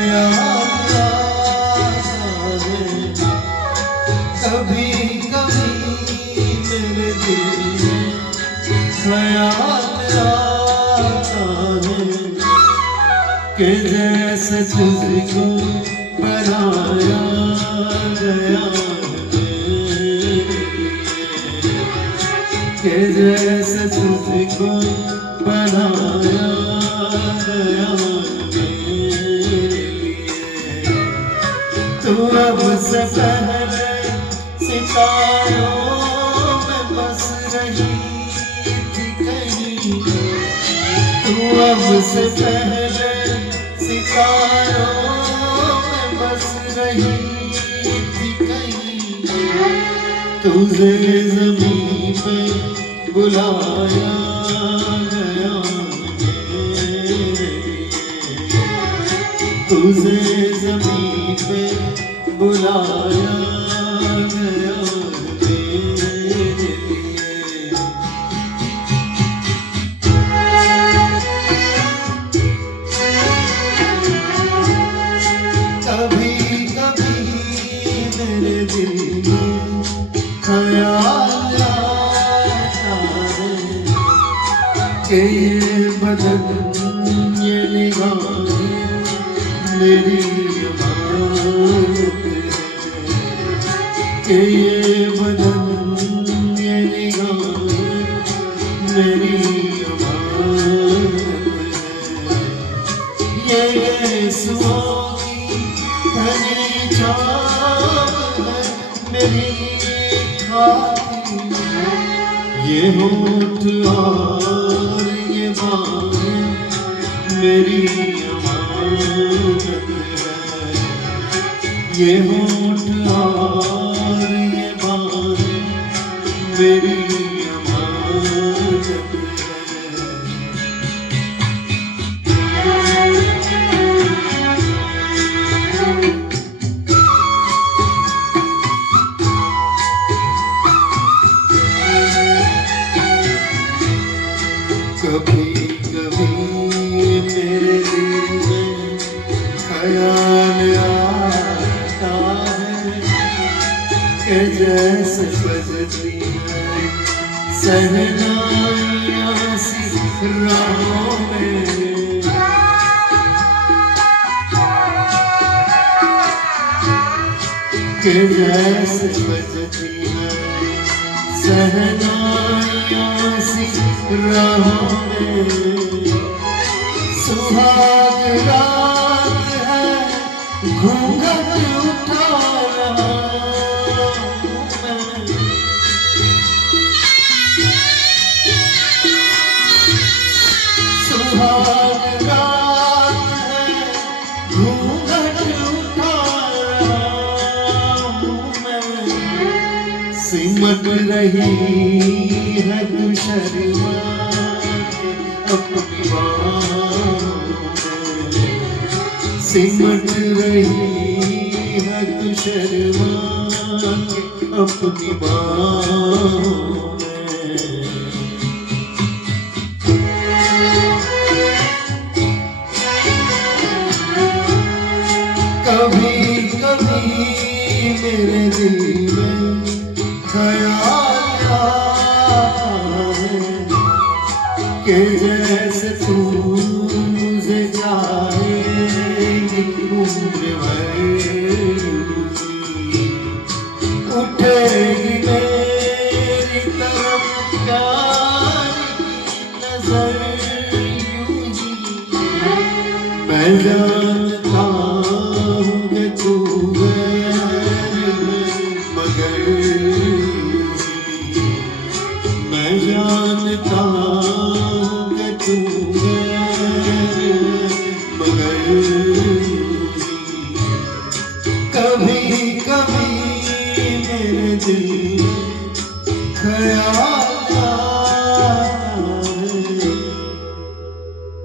ख्याल आता है, कभी कभी मेरे दिल में ख्याल आता है कि जैसे तुझको बनाया गया कि जैसे तुझको बनाया गया मेरे लिए। तू अब से पहले सितारों में बस रही थी कहीं, तू अब से पहले सितारों में बस रही थी कहीं, तुझे ज़मीं पे बुलाया गया मेरे लिए, तुझे ज़मीं पे बुलाया गया मेरे लिए। कभी कभी मेरे दिल में ख्याल आता है कि ये बदन ये निगाहें मेरी अमानत है, कि ये बदन ये निगाहें मेरी अमानत है। ये सुओं की घनी छाँव है मेरी खातिर, ये होठ और ये बाहें मेरी अमानत है, ये होठ और ये बाहें मेरी अमानत है। कभी कभी मेरे दिल में ख्याल आता है कि जैसे बजती है शहनाइयाँ सी राहों में, कि जैसे बजती है शहनाइयाँ सी राहों में। सुहाग रात है घूंघट उठा रहा हूँ मैं, सुहाग रात है घूंघट उठा रहा हूँ मैं। सिमट रही है तू शर्मा अपनी बाहों में, सिमट रही है तू शर्मा अपनी बाहों में। कभी कभी मेरे दिल में ख्याल आता है कि जैसे तू मुझे चाहेगी उम्र भर, उठेगी मेरी तरफ प्यार की नजर यूं ही, मैं जान